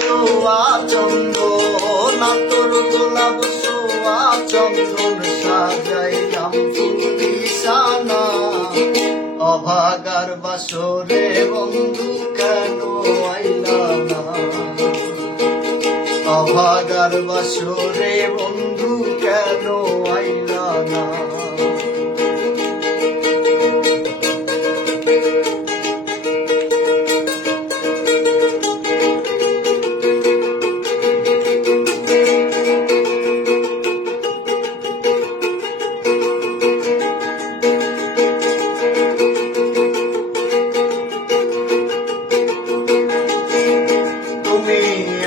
সোয়া চন্দন তোর গোলাপ সোয়া চন্দন সাজাইলাম ফুল বিছানা অভাগার বাসরে বন্ধু কেন আইলা না অভাগার বাসরে বন্ধু কেন আইলা না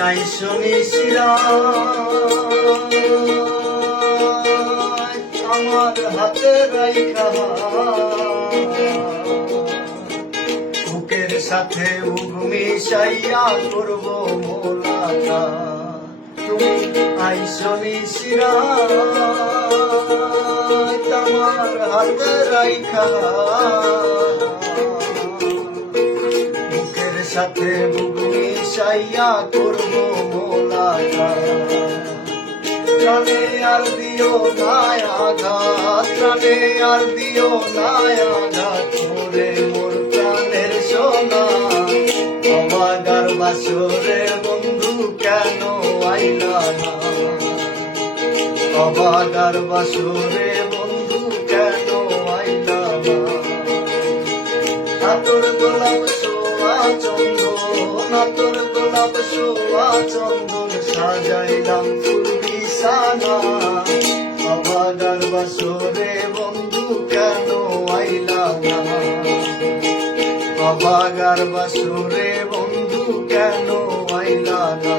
আইসনি আমার হাতে রাইখা বুকের সাথে মিশাইয়া করব মোলাকা তুমি আইসনি আমার হাতে রাইখা বুকের সাথে মিশাইয়া করব মোলাকা প্রাণে আর দিও না আঘাত প্রাণে আর দিও না আঘাত মোরে মোর প্রাণের সোনা অভাগার বাসরে বন্ধু কেন আইলা না অভাগার বাসরে বন্ধু কেন আইলা না তোর গোলাপ সোয়া চন্দন তোর গোলাপ সোয়া চন্দন সাজাইলাম ফুল বিছানা অভাগার বাসরে বন্ধু কেন আইলা না অভাগার বাসরে বন্ধু কেন আইলা না